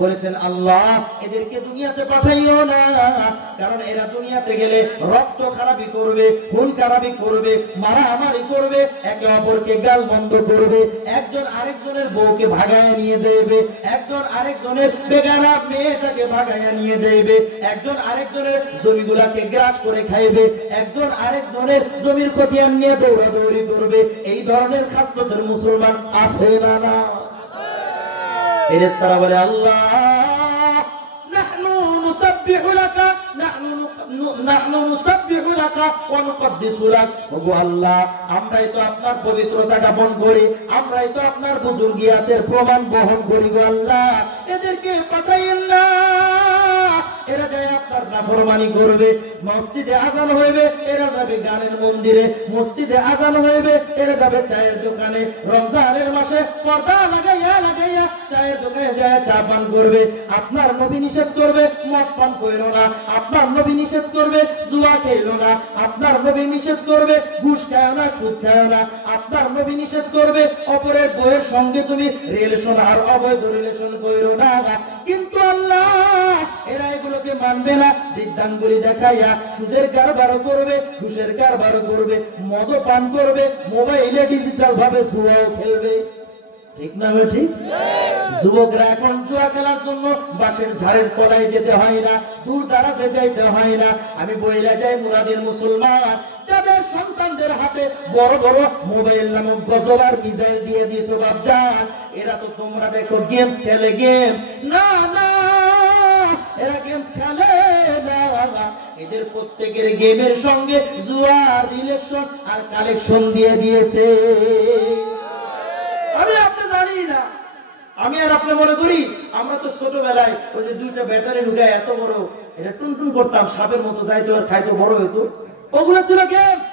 বলেছেন আল্লাহ এদেরকে দুনিয়াতে পাঠাইও না, কারণ এরা দুনিয়াতে গেলে রক্ত খারাপি করবে, খুন খারাপি করবে, মারামারি করবে, একে অপরকে গাল বন্ধ করবে, একজন আরেকজনের বউকে ভাগায় নিয়ে যাবে, একজন আরেকজনের বেগানা মেয়েটাকে ভাগায় নিয়ে যাবে, একজন আরেকজনের জমিগুলাকে গ্রাস করে খাইবে, একজন আরেকজনের জমির খতিয়ান নিয়ে দৌড়াদৌড়ি করবে। এই ধরনের খাসলতের মুসলমান আছে না? না। ফেরেশতারা বলে আল্লাহ নাহনু নুসাব্বিহু লাকা নাহনু নুসাব্বিহু লাকা ওয়া নুকদ্দিসু লাক। ওগো আল্লাহ, আমরাই তো আপনার পবিত্রতা জ্ঞাপন করি, আমরাই তো আপনার বুজুর্গিয়াতের প্রমাণ বহন করি। গো আল্লাহ, এদেরকে পাঠাইয়েন না, এরা যায় আপনার নাফরমানি করবে। মসজিদে আযান হইবে, এরা যাবে গানের মন্দিরে, মসজিদে আযান হইবে, এরা যাবে চায়ের দোকানে, রমজানের মাসে পর্দা লাগাইয়া লাগাইয়া চায়ের দোকানে যায় চা পান করবে। আপনার নবী নিষেধ করবে মদ পান কইরো না, আপনার নবী নিষেধ করবে জুয়া খেলো না, আপনার নবী নিষেধ করবে ঘুষ খাও না, সুদ খাও না, আপনার নবী নিষেধ করবে অপরের বউয়ের সঙ্গে তুমি রিলেশন আর অবৈধ রিলেশন কইরো না। কিন্তু আল্লাহ এরা এগুলোকে মানবে না, বৃদ্ধাঙ্গুলি দেখাইয়া সুদের কারবারও করবে, ঘুষের কারবারও করবে, মদ পান করবে, মোবাইলে ডিজিটাল ভাবে জুয়াও খেলবে। ঠিক না? ঠিক। যুবকরা এখন জুয়া খেলার জন্য বাঁশের ঝাড়ের তলায় যেতে হয় না, দূর দারাজে যাইতে হয় না। আমি বইলা যাই মুরাদের মুসলমান যাদের সন্তানদের হাতে বড় বড় মোবাইল নামক গজব আর মিসাইল দিয়ে দিয়েছো বাপজান, এরা তো তোমরা দেখো গেমস খেলে, গেমস না না, এরা গেমস খেলে না, এদের প্রত্যেকের গেমের সঙ্গে জুয়া রিলেশন আর কালেকশন দিয়ে দিয়েছে। আমি আপনি জানি না, আমি আর আপনি মনে করি আমরা তো ছোটবেলায় ওই যে দুইটা ব্যাটারি ঢুকায় এত বড় এটা টুনটুন করতাম, সাপের মতো যাইতো আর খাইতো, বড় হইতো, ওগুলো ছিল গেমস।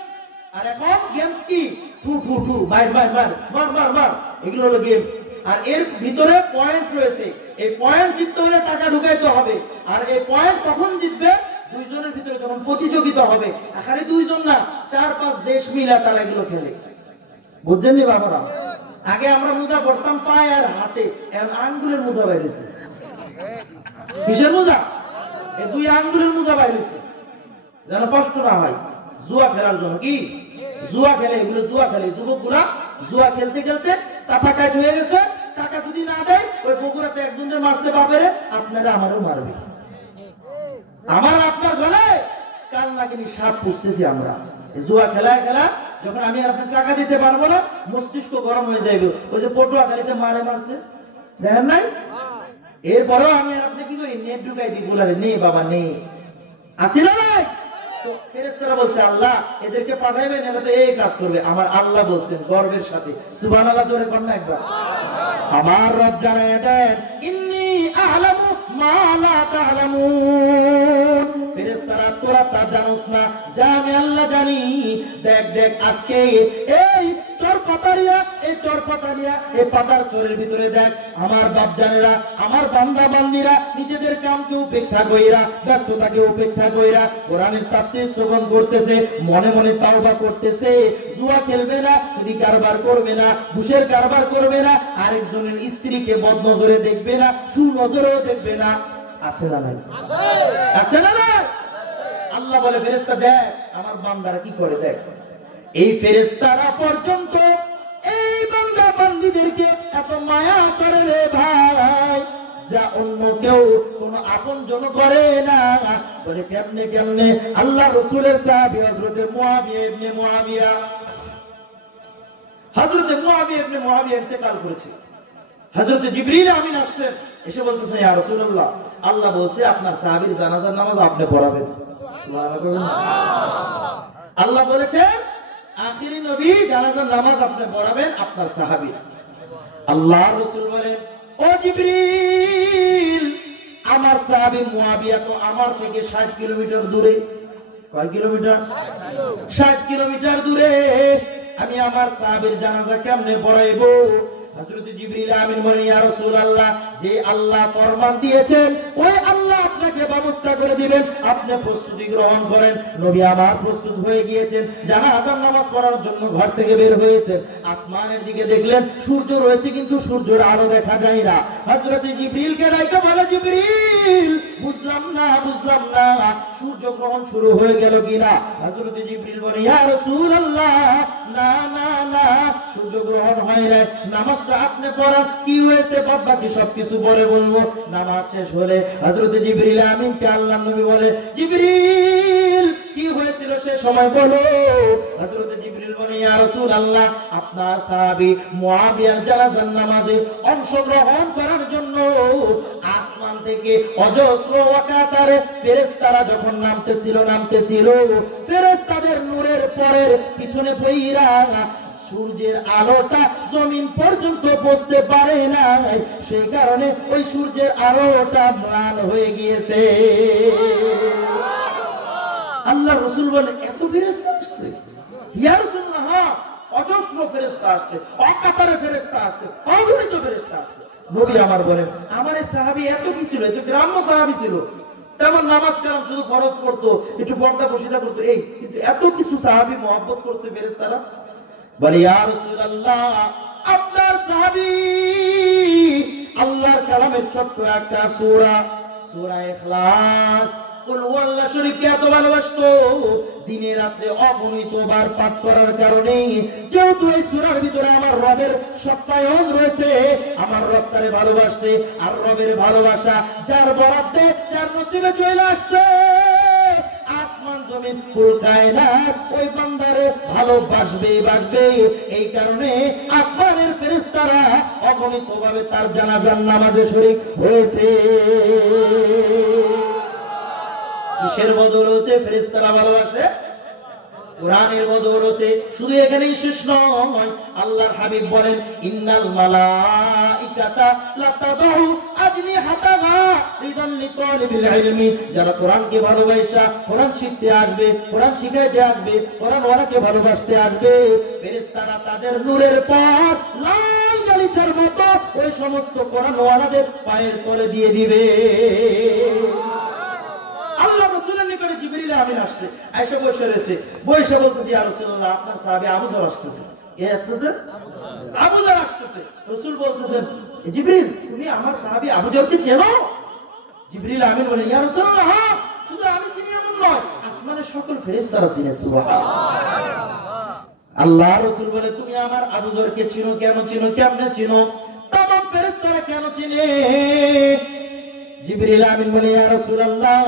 আর এখন গেমস কি? টু টু টু, মার মার মার মার মার মার, এগুলো হলো গেমস। আর এর ভিতরে পয়েন্ট রয়েছে, এই পয়েন্ট জিততে হলে টাকা ঢুকাইতে হবে। আর এই পয়েন্ট কখন জিতবে? দুইজনের ভিতরে যখন প্রতিযোগিতা হবে। এখানে দুইজন না, 4-5 দেশ মিলা তারা এগুলো খেলে। বুঝছেন নি বাবারা? আগে আমরা মোজা পড়তাম পায়ে আর হাতে, এখন আঙ্গুলের মোজা বাইরেছে। কিসের মোজা? এই 2 আঙ্গুলের মোজা বাইরেছে, যেন কষ্ট না হয় জুয়া খেলার জন্য। কি জুয়া খেলে? এগুলো জুয়া খেলে। যুবকগুলা জুয়া খেলতে খেলতে চাপা কাজ হয়ে গেছে, টাকা যদি না দেয় ওই বগুড়াতে একজনের মারতে পাবে, আপনারা আমারও মারবে। আমার আপনার গলায় কাল নাকি সাপ পুষতেছি আমরা। জুয়া খেলায় খেলা যখন আমি আর আপনার টাকা দিতে পারবো না, মস্তিষ্ক গরম হয়ে যাইবে। ওই যে পটুয়াখালীতে মারছে, দেখেন নাই? এরপরেও আমি আর আপনি কি করি? নেট ঢুকাই দিই, বলারে নে বাবা নে, আসি না ভাই? তো ফেরেশতারা বলছে আল্লাহ এদেরকে পাঠাইবেন, এরা তো এই কাজ করবে। আমার আল্লাহ বলছেন গর্বের সাথে, সুবহানাল্লাহ জোরে বলেন না একবার। আমার রব জানায় দেন ইন্নী আ'লামু মা লা তা'লামুন। ফেরেশতারা তোরা তা জানোস না, যা আমি আল্লাহ জানি। দেখ দেখ আজকে এই চরপাতারিয়া, এই চরপাতারিয়া, এই পাতার চরের ভিতরে দেখ আমার বাপজানেরা, আমার বান্দা বান্দিরা নিজেদের কামকে উপেক্ষা কইরা, ব্যস্ততাকে উপেক্ষা কইরা কোরআনের তাফসীর শ্রবণ করতেছে, মনে মনে তাওবা করতেছে। জুয়া খেলবে না, চুরি কারবার করবে না, ঘুষের কারবার করবে না, আরেকজনের স্ত্রীকে বদনজরে দেখবে না, সুনজরেও দেখবে না। আছে না নাই? আছে না নাই? আল্লাহ বলে ফেরেশতা দেখ আমার বান্দারা কি করে, দেখ। এই ফেরেশতারা পর্যন্ত এই বান্দা বান্দীদেরকে এত মায়া করে রে ভাই, যা অন্য কেউ কোন আপনজন করে না। বলে কেমনে কেমনে? আল্লাহ রাসূলের সাহাবী হযরতে মুআবিয়া ইবনে মুআবিয়া, হযরতে মুআবিয়া ইবনে মুআবিয়া ইন্তেকাল করেছে। হযরতে জিবরিল আমিন আসছেন, এসে বলতেছে ইয়া রাসূলুল্লাহ, আল্লাহ বলছে আপনার সাহাবীর জানাজার নামাজ আপনি পড়াবেন। সুবহানাল্লাহ। আল্লাহ বলেছেন আখিরি নবী জানাজার নামাজ আপনি পড়াবেন আপনার সাহাবী। আল্লাহ রাসূল বলেন ও জিবরিল, আমার সাহাবী মুআবিয়া তো আমার থেকে 60 কিলোমিটার দূরে। কয় কিলোমিটার? 60 কিলোমিটার দূরে। আমি আমার সাহাবীর জানাজা কেমনে পড়াইবো? হযরত জিবরিল আমিন বলেন ইয়া রাসূলুল্লাহ, যে আল্লাহ ফরমান দিয়েছেন ওই আল্লাহ আপনাকে ব্যবস্থা করে দিবেন, আপনি প্রস্তুতি গ্রহণ করেন। নবী আমার প্রস্তুত হয়ে গিয়েছেন, জানাজার নামাজ পড়ার জন্য ঘর থেকে বের হয়েছেন। আসমানের দিকে দেখলেন সূর্য রয়েছে, কিন্তু সূর্যের আলো দেখা যায় না। হযরত জিবরিলকে ডাইকা বলে, জিবরিল বুঝলাম না সূর্য গ্রহণ শুরু হয়ে গেল কিনা। হযরত জিবরিল বলে, ইয়া রাসূলুল্লাহ, না না না, সূর্য গ্রহণ হয় না। নামাজটা আপনি পড়ান, কি হয়েছে বাবাকে সবকিছু বলে বলবো। নামাজ শেষ হলে হযরত জিবরিল আমিনকে আল্লাহর নবী বলে, জিবরিল কি হয়েছিল সে সময় বলো। হযরত জিবরিল বলে, ইয়া রাসূলুল্লাহ, আপনার সাহাবী মুআবিয়ার জানাজার নামাজে অংশগ্রহণ করার জন্য আসমান থেকে অজস্র ওয়াকাতারে ফেরেশতারা যখন নামতেছিল, ফেরেশতাদের নূরের পরের পিছনে পইরা সূর্যের আলোটা জমিন পর্যন্ত পৌঁছতে পারে না, সেই কারণে ওই সূর্যের আলোটা ম্লান হয়ে গিয়েছে। আল্লাহ রাসূল বলেন, এত ফেরেশতা আসছে? ইয়া রাসূলুল্লাহ, হ্যাঁ, অজস্র ফেরেশতা আসছে, অকাতারে ফেরেশতা আসছে, অগণিত ফেরেশতা আসছে। নবী আমার বলেন, আমার এই সাহাবী এত কি ছিল, এত গ্রাম্য সাহাবী ছিল, তেমন নামাজ কালাম শুধু ফরজ পড়তো, একটু পর্দা বসিদা করতো, এই কিন্তু এত কিছু সাহাবী মহব্বত করছে ফেরেশতারা। বলে, ইয়া রাসূলুল্লাহ, আপনার সাহাবী আল্লাহর কালামের ছোট্ট একটা সূরা, সূরা ইখলাস, কুল ওয়াল্লাহ শরীফকে এত ভালোবাসতো, দিনে রাতে অগণিত বার পাঠ করার কারণে, যেহেতু এই সূরার ভিতরে আমার রবের সত্যায়ন রয়েছে, আমার রব তারে ভালোবাসছে। আর রবের ভালোবাসা যার বরাদ্দে, যার নসিবে চলে আসছে, আসমান জমিন কুল কায়নাত ওই বান্দারে ভালোবাসবে। এই কারণে আসমানের ফেরেশতারা অগণিতভাবে তার জানাজার নামাজে শরীক হয়েছে। কিসের বদৌলতে ফেরেশতারা ভালোবাসে? কোরআনের বদৌলতে। শুধু এখানেই শেষ নয়, আল্লাহর হাবিব বলেন, ইন্নাল মালাইকাতা লাতাদউ আজনিহাতাহা রিদান লিতালিবিল ইলমি। যারা কোরআনকে ভালোবাসা কোরআন শিখতে আসবে, কোরআন শিখাইতে আসবে, কোরআন ওয়ালাকে ভালোবাসতে আসবে, ফেরেশতারা তাদের নূরের পথ লাল গালিচার মতো ওই সমস্ত কোরআন ওয়ালাদের পায়ের তলে দিয়ে দিবে। আল্লাহ রাসূলের নিকটে জিবরিল আমিন আসছে, আয়েশা বসে রয়েছে, বসে বলতেছে, ইয়া রাসূলুল্লাহ, আপনার সাহাবী আবু যর আসতেছে। আবু যর আসতেছে। রাসূল বলতেছেন, জিবরিল, তুমি আমার সাহাবী আবু যরকে চেনো? জিবরিল আমিন বলেন, ইয়া রাসূলুল্লাহ, হ্যাঁ, শুধু আমি চিনি এমন নয়, আসমানের সকল ফেরেশতারা চিনে। সুবহানাল্লাহ। আল্লাহ রাসূল বলে, তুমি আমার আবু যরকে চিনো? কেন চিনো? কেমনে চিনো? तमाम ফেরেশতারা কেন চিনে? জিবরিল আমিন বলে, ইয়া রাসূলুল্লাহ,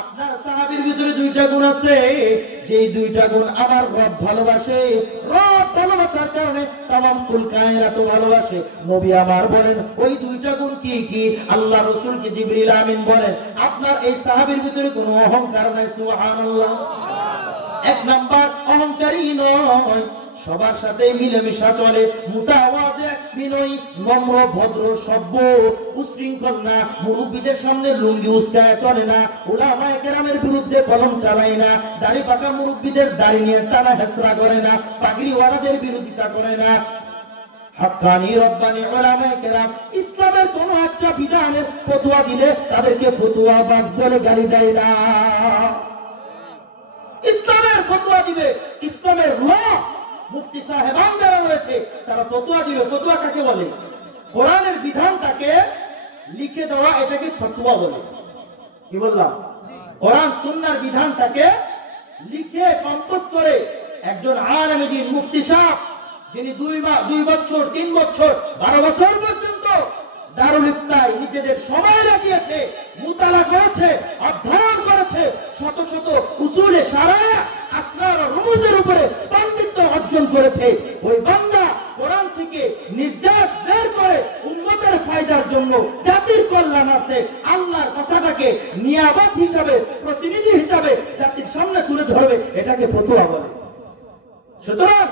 আপনার সাহাবীর ভিতরে দুইটা গুণ আছে, যেই দুইটা গুণ আমার রব ভালোবাসে। রব ভালোবাসার কারণে तमाम কুল কায়নাত ভালোবাসে। নবী আমার বলেন, ওই দুইটা গুণ কি কি? আল্লাহ রাসূলকে জিবরিল আমিন বলেন, আপনার এই সাহাবীর ভিতরে কোনো অহংকার নাই। সুবহানাল্লাহ। এক নাম্বার, অহংকারী নয়, সবার সাথে মিলেমিশা চলে, মুতাওয়াজি, বিনয়ী, নম্র, ভদ্র, সভ্য, উশৃঙ্খল না, মুরব্বিদের সামনে লুঙ্গি উস্কায় চলে না, উলামায়ে কেরামের বিরুদ্ধে কলম চালায় না, দাড়ি পাকা মুরব্বিদের দাড়ি নিয়ে টানা হেসরা করে না, পাগড়িওয়ালাদের বিরোধিতা করে না। হাক্কানি রব্বানি উলামায়ে কেরাম ইসলামের কোন একটা বিধানের ফতোয়া দিলে তাদেরকে ফতোয়াবাজ বলে গালি দেয় না। ইসলামের ফতোয়া দিবে, ইসলামের ল, মুফতি সাহেবান যারা রয়েছে তারা ফতোয়া দিবে। ফতোয়া কাকে বলে? কোরআনের বিধানটাকে লিখে দেওয়া, এটাকে ফতোয়া বলে। কি বললাম? কোরআন সুন্নাহর বিধানটাকে লিখে কম্পোজ করে একজন আলেম দ্বীন মুফতি সাহেব, যিনি 2 বছর 3 বছর 12 বছর পর্যন্ত দারুল ইফতায় নিজেদের সময় লাগিয়েছে, মুতালা করেছে, অধ্যয়ন করেছে, শত শত উসুলে শারায়া, আসরার ও রুমুজের উপরে পাণ্ডিত্য অর্জন করেছে, ওই বান্দা কোরআন থেকে নির্যাস বের করে উম্মতের ফায়দার জন্য, জাতির কল্যাণার্থে আল্লাহর কথাটাকে নিয়ামত হিসাবে, প্রতিনিধি হিসাবে জাতির সামনে তুলে ধরবে, এটাকে ফতোয়া বলে। সুতরাং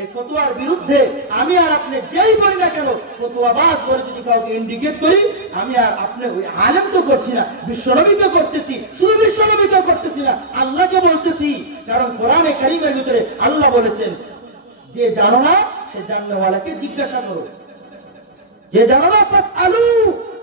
এই ফতোয়ার বিরুদ্ধে আমি আর আপনি যেই বলি না কেন, ফতোয়াবাজ বলে যদি কাউকে ইন্ডিকেট করি, আমি আর আপনি ওই আলেম তো করছি না, বিশ্বনবীকে করতেছি। শুধু বিশ্বনবীকে করতেছি না, আল্লাহকে বলতেছি। কারণ কোরআনে কারীমের ভিতরে আল্লাহ বলেছেন, যে জানো না সে জাননেওয়ালাকে জিজ্ঞাসা করো, যে জানো না ফাসআলু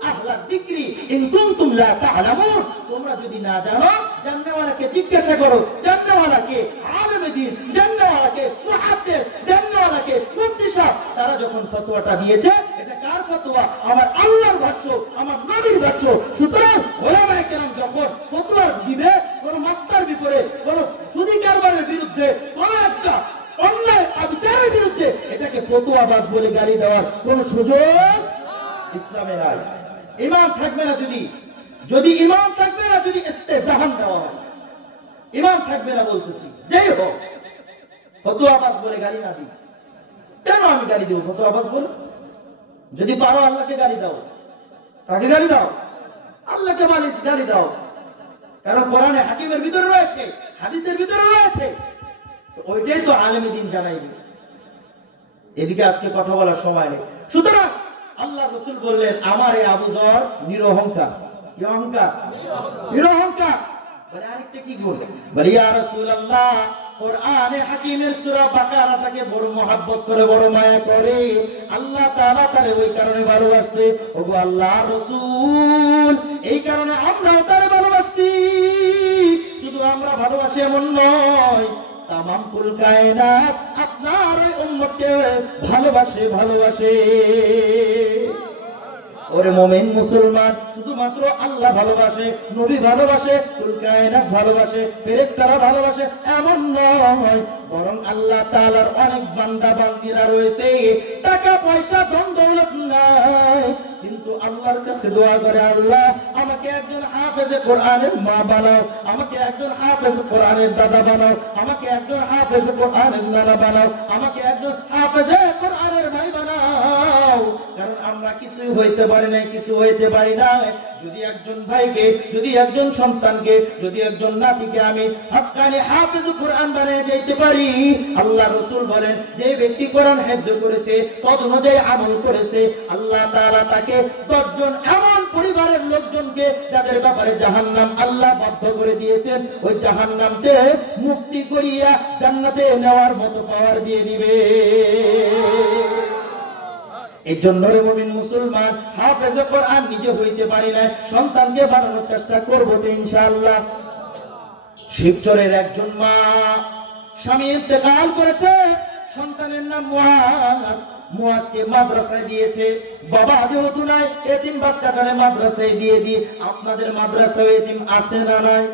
আহলা যিকরি ইন কুনতুম লা তা'লামুন। তোমরা যদি না জানো, জাননেওয়ালাকে জিজ্ঞাসা করো, জাননেওয়ালাকে আলেমে দ্বীন, জাননেওয়ালাকে মুহাদ্দিস, জাননেওয়ালাকে মুফতি সাহেব, তারা যখন ফতোয়াটা দিয়েছে, এটা কার ফতোয়া? আমার আল্লাহর ভাষ্য, আমার নবীর ভাষ্য। সুতরাং ওলামায়ে কেরাম যখন ফতোয়া দিবে, কোন মাস্টার বিপরীত, কোন সুদী কারবারের বিরুদ্ধে, কোন একটা অন্যায় আবিচারের বিরুদ্ধে, এটাকে ফতোয়াবাজ বলে গালি দেওয়ার কোন সুযোগ ইসলামে নাই। ইমাম থাকবে না, যদি ইমাম থাকবে না, যদি ইস্তেজাহান দেওয়া হয়, ইমাম থাকবে না বলতেছি, যেই হোক ফতোয়াবাজ বলে গালি না দিই। কেন আমি গালি দেবো ফতোয়াবাজ বলে? যদি পারো আল্লাহকে গালি দাও, তাকে গালি দাও, আল্লাহকে গালি দাও। কারণ কোরআনে হাকিমের ভিতরে রয়েছে, হাদিসের ভিতরে রয়েছে, ওইটাই তো আলেমে দ্বীন জানাইবে। এদিকে আজকে কথা বলার সময় নেই। সুতরাং আল্লাহ রাসূল বললেন, আমার এই আবু যর নিরহংকার। কি অহংকার? নিরহংকার। বলে আরেকটা কি বলে? বলে ইয়া রাসূলুল্লাহ, কোরআনে হাকিমের সূরা বাকারাটাকে বড় মহব্বত করে, বড় মায়া করে আল্লাহ তাআলা তারে ওই কারণে ভালোবাসে। ওগো আল্লাহর রাসূল, এই কারণে আমরাও তারে ভালোবাসি। শুধু আমরা ভালোবাসি এমন নয়, তামাম কুল কায়নাত আপনার ওই উম্মতকে ভালোবাসে। ওরে মুমিন মুসলমান, শুধুমাত্র আল্লাহ ভালোবাসে, নবী ভালোবাসে, কুল কায়নাত ভালোবাসে, ফেরেশতারা ভালোবাসে এমন নয়, বরং আল্লাহ তাআলার অনেক বান্দা বান্দীরা রয়েছে, টাকা পয়সা ধন দৌলত নাই, কিন্তু আল্লাহর কাছে দোয়া করে, আল্লাহ আমাকে একজন হাফেজে কোরআনের মা বানাও, আমাকে একজন হাফেজে কোরআনের দাদা বানাও, আমাকে একজন হাফেজে কোরআনের নানা বানাও, আমাকে একজন হাফেজে কোরআনের ভাই বানাও। কারণ আমরা কিছুই হইতে পারি না, কিছু হইতে পারি না। যদি একজন ভাইকে, যদি একজন সন্তানকে, যদি একজন নাতিকে আমি হাক্কানি হাফেজ কোরআন বানিয়ে দিতে পারি, আল্লাহ রাসূল বলেন, যে ব্যক্তি কোরআন হিফজ করেছে, তদ অনুযায়ী আমল করেছে, আল্লাহ তাআলা তাকে 10 জন এমন পরিবারের লোকজনকে, যাদের ব্যাপারে জাহান্নাম আল্লাহ বদ্ধ করে দিয়েছেন, ওই জাহান্নামতে মুক্তি করিয়া জান্নাতে নেওয়ার মতো পাওয়ার দিয়ে দিবে। এই জন্য রে মুমিন মুসলমান, হাফেজে কোরআন নিজে হইতে পারি না, সন্তানকে বানানোর চেষ্টা করবো তো ইনশাআল্লাহ। শিবচরের একজন মা, স্বামী ইন্তেকাল করেছে, সন্তানের নাম মুআজ। মুআজকে মাদ্রাসায় দিয়েছে। বাবা যেহেতু নাই, এতিম বাচ্চাটারে মাদ্রাসায় দিয়ে দিয়ে, আপনাদের মাদ্রাসায় এতিম আছে না নাই?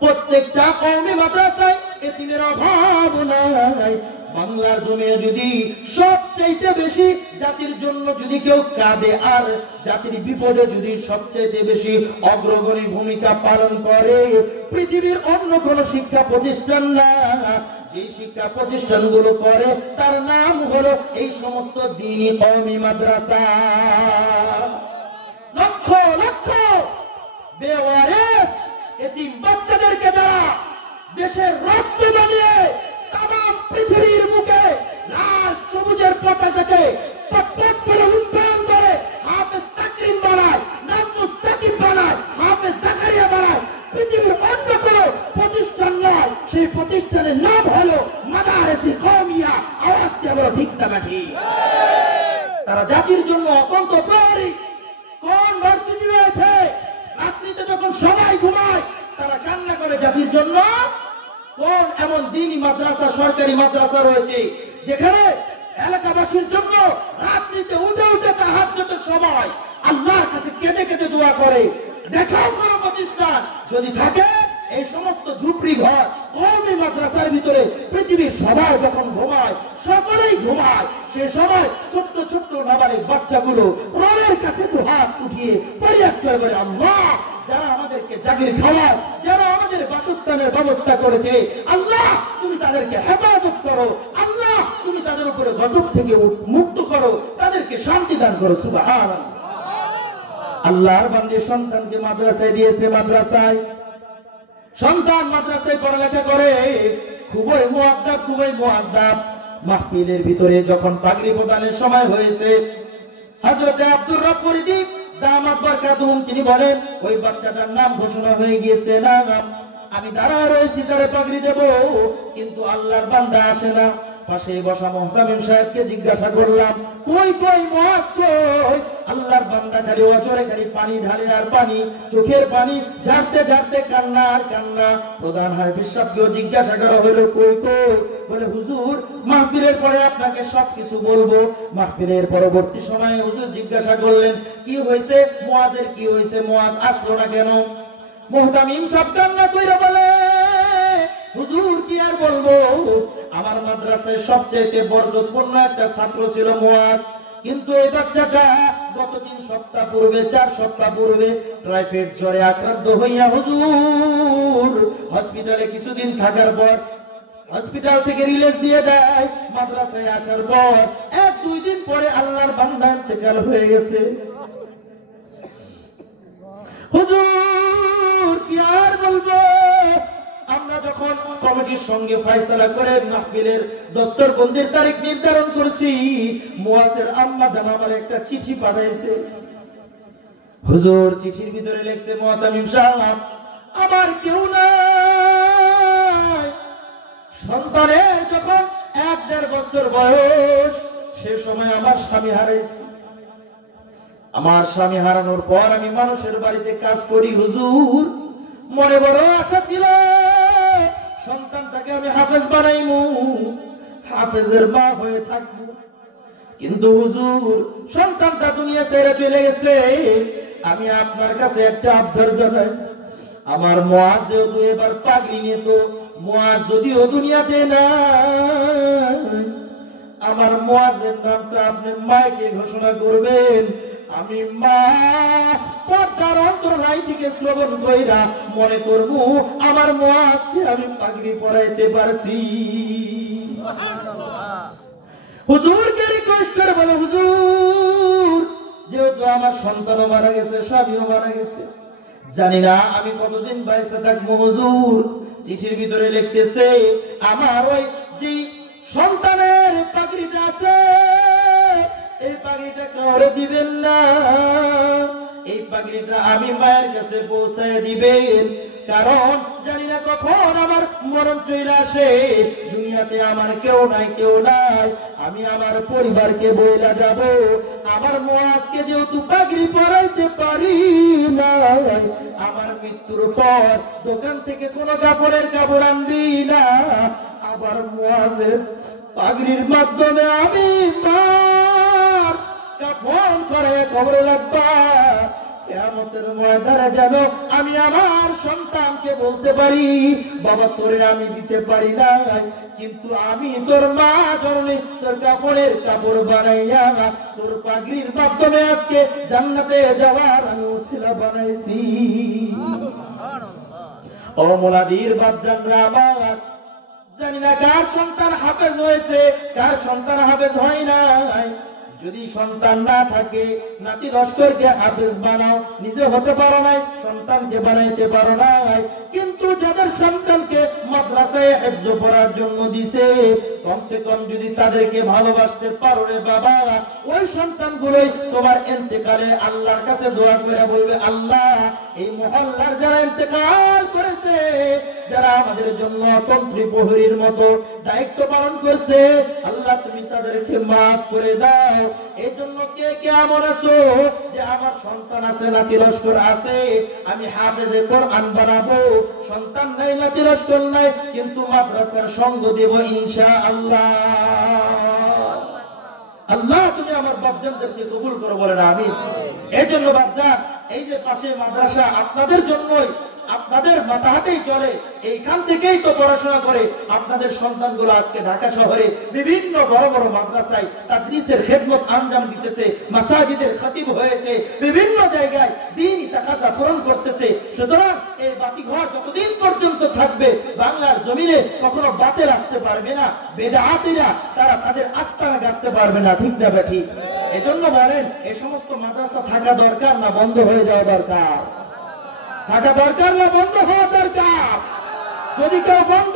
প্রত্যেকটা কওমি মাদ্রাসায় এতিমের অভাব নাই। বাংলার জমিনে যদি সবচাইতে বেশি জাতির জন্য যদি কেউ কাঁদে, আর জাতির বিপদে যদি সবচাইতে বেশি অগ্রগণী ভূমিকা পালন করে, পৃথিবীর অন্য কোন শিক্ষা প্রতিষ্ঠান না। যে শিক্ষা প্রতিষ্ঠানগুলো করে, তার নাম হলো এই সমস্ত দ্বীনি কওমি মাদ্রাসা। লক্ষ লক্ষ বেওয়ারিস এতিম বাচ্চাদেরকে যারা দেশের রক্ত বানিয়ে তামাম পৃথিবীর বুকে লাল সবুজের পতাকাকে পটপট করে উত্তোলন করে হাফেজ তাকরিম বানায়, নাম মুস্তাকিম বানায়, হাফেজ জাকারিয়া বানায়, পৃথিবীর অন্য কোনো প্রতিষ্ঠান নয়। সেই প্রতিষ্ঠানের নাম হলো মাদারিসে কওমিয়া। আওয়াজ দিয়ে বলো ঠিক না ঠিক? তারা জাতির জন্য অত্যন্ত প্রহরী। কোন ভার্সিটি রয়েছে, রাত্রিতে যখন সবাই ঘুমায় তারা কান্না করে জাতির জন্য? কোন এমন দ্বীনি মাদ্রাসা, সরকারি মাদ্রাসা রয়েছে যেখানে এলাকাবাসীর জন্য রাত্রিতে উঠে উঠে তাহাজ্জুদের সময় আল্লাহর কাছে কেঁদে কেঁদে দোয়া করে? দেখাও কোন প্রতিষ্ঠান যদি থাকে। এই সমস্ত ঝুপড়ি ঘর কওমি মাদ্রাসার ভিতরে পৃথিবীর সবাই যখন ঘুমায়, সকলেই ঘুমায়, সে সময় ছোট্ট ছোট্ট নাবালিক বাচ্চাগুলো রবের কাছে দুহাত উঠিয়ে ফরিয়াদ করে বলে, আল্লাহ যারা আমাদেরকে জাগির খাওয়ার, যারা আমাদের বাসস্থানের ব্যবস্থা করেছে, আল্লাহ তুমি তাদেরকে হেফাজত করো, আল্লাহ তুমি তাদের উপরে গজব থেকে মুক্ত করো, তাদেরকে শান্তি দান করো। সুবহানাল্লাহ। আল্লাহর বান্দে সন্তানকে মাদ্রাসায় দিয়েছে, মাদ্রাসায় সন্তান মাদ্রাসায় পড়ালেখা করে, খুবই মুআদ্দাব, খুবই মুআদ্দাব। মাহফিলের ভিতরে যখন পাগড়ি প্রদানের সময় হয়েছে, হযরত আব্দুর রব ফরিদি দামাত বরকাতুহুম তিনি বলেন, ওই বাচ্চাটার নাম ঘোষণা হয়ে গিয়েছে, নাম আমি দাঁড়ায় রয়েছি, তারে পাগড়ি দেব, কিন্তু আল্লাহর বান্দা আসে না। পাশে বসা মুহতামিম সাহেবকে জিজ্ঞাসা করলাম, কই কই মুআজ কই? আল্লাহর বান্দা খালি অজরে খালি পানি ঢালে আর পানি, চোখের পানি ঝাড়তে ঝাড়তে কান্না আর কান্না। প্রধান হাফেজ সাহেবকেও জিজ্ঞাসা করা হলো, কই কই? বলে হুজুর মাহফিলের পরে আপনাকে সবকিছু বলবো। মাহফিলের পরবর্তী সময়ে হুজুর জিজ্ঞাসা করলেন, কি হয়েছে মুয়াজের, কি হয়েছে, মুয়াজ আসলো না কেন? মুহতামিম সাহেব কান্না কইরা বলে, হুজুর কি আর বলবো, আমার মাদ্রাসায় সবচেয়ে বরকতপূর্ণ একটা ছাত্র ছিল মুয়াজ, কিন্তু এই বাচ্চাটা গত 3 সপ্তাহ পূর্বে 4 সপ্তাহ পূর্বে টাইফয়েড জ্বরে আক্রান্ত হইয়া হুজুর হসপিটালে কিছুদিন থাকার পর হসপিটাল থেকে রিলিজ দিয়ে দেয়। মাদ্রাসায় আসার পর 1-2 দিন পরে আল্লাহর বান্দা ইন্তেকাল হয়ে গেছে। হুজুর কি আর বলবো, আমরা যখন কমিটির সঙ্গে ফয়সালা করে মাহফিলের দস্তরবন্দির তারিখ নির্ধারণ করছি, মুয়াজের আম্মা জান আমার একটা চিঠি পাঠাইছে। হুজুর চিঠির ভিতরে লিখছে, মুহতামিম সাহেব আমার কেউ নাই, সন্তানের যখন 1-1.5 বছর বয়স সে সময় আমার স্বামী হারাইছি। আমার স্বামী হারানোর পর আমি মানুষের বাড়িতে কাজ করি। হুজুর মনে বড় আশা ছিল সন্তানটাকে আমি হাফেজ বানাইমু, হাফেজের মা হয়ে থাকবো, কিন্তু হুজুর সন্তানটা দুনিয়া ছেড়ে চলে গেছে। আমি আপনার কাছে একটা আবদার জানাই, আমার মুয়াজ যেহেতু এবার পাগড়ি নিত, মুয়াজ যদিও দুনিয়াতে নাই, আমার মুয়াজের নামটা আপনি মাইকে ঘোষণা করবেন। আমি মা পর্দার অন্তরাই থেকে শ্রবণ কইরা মনে করব আমার মুয়াজকে আমি পাগড়ি পরাইতে পারছি। হুজুরকে রিকোয়েস্ট করে বলে, হুজুর যেহেতু আমার সন্তানও মারা গেছে, স্বামীও মারা গেছে, জানি না আমি কতদিন বাইসে থাকবো। হুজুর চিঠির ভিতরে লিখতেছে, আমার ওই যে সন্তানের পাগড়িটা আছে এই পাগড়িটা কাউরে দিবেন না, এই পাগড়িটা আমি মায়ের কাছে পৌঁছায় দিবেন, কারণ জানি না কখন আমার মরণ চলে আসে, দুনিয়াতে আমার কেউ নাই কেউ নাই, আমি আমার পরিবারকে বইলা যাব, আমার মুয়াজকে যেহেতু পাগড়ি পরাইতে পারি না, আমার মৃত্যুর পর দোকান থেকে কোনো কাপড়ের কাপড় আনবি না, আবার মুয়াজের পাগড়ির মাধ্যমে আমি মার কাফন করে কবরে লাগবা। কিয়ামতের ময়দানে যেন আমি আমার সন্তানকে বলতে পারি, বাবা তোরে আমি দিতে পারি না, কিন্তু আমি তোর মা জননী তোর কাপড়ের কাপড় বানাইয়া তোর পাগড়ির মাধ্যমে আজকে জান্নাতে যাওয়ার আমি ওসিলা বানাইছি। ও মুলাদির বাপজানরা আমার, জানি না কার সন্তান হাফেজ হয়েছে, কার সন্তান হাফেজ হয় নাই। যদি সন্তান না থাকে, নাতি লস্করকে হাফেজ বানাও, নিজে হতে পারো নাই, সন্তানকে বানাইতে পারো নাই, কিন্তু যাদের সন্তানকে মাদ্রাসায় হিফজ পড়ার জন্য দিছে, কমসে কম যদি তাদেরকে ভালোবাসতে পারো রে বাবা, ওই সন্তানগুলোই তোমার ইন্তেকালে আল্লাহর কাছে দোয়া করে বলবে, আল্লাহ এই মহল্লার যারা ইন্তেকাল করেছে, যারা আমাদের জন্য তন্ত্রী প্রহরীর মতো দায়িত্ব পালন করছে, আল্লাহ তুমি তাদেরকে মাফ করে দাও। এই জন্য কে কে এমন আছো যে আমার সন্তান আছে, নাতি লস্কর আছে, আমি হাফেজে কোরআন বানাবো, সন্তান নাই, নাতি লস্কর নাই, কিন্তু মাদ্রাসার সঙ্গ দেব ইনশাআল্লাহ। আল্লাহ তুমি আমার বাপজানদেরকে কবুল করো, বলেন আমিন। এই জন্য বাপজান, এই যে পাশে মাদ্রাসা আপনাদের জন্যই, আপনাদের মাথাহাতেই চলে, এইখান থেকেই তো পড়াশোনা করে আপনাদের সন্তানগুলো আজকে ঢাকা শহরে বিভিন্ন বড় বড় মাদ্রাসায় তাদরিসের খেদমত আঞ্জাম দিতেছে, মাসাজিদের খতিব হয়েছে, বিভিন্ন জায়গায় দ্বীনি তাকাজা পূরণ করতেছে। সুতরাং এই বাতি ঘর যতদিন পর্যন্ত থাকবে বাংলার জমিনে কখনো বাতিল আসতে পারবে না, বেদাতিরা তারা তাদের আস্তানা গাড়তে পারবে না, ঠিক না ঠিক? এজন্য বলেন এই সমস্ত মাদ্রাসা থাকা দরকার না বন্ধ হয়ে যাওয়া দরকার? থাকা দরকার না বন্ধ হওয়া দরকার? যদি কেউ বন্ধ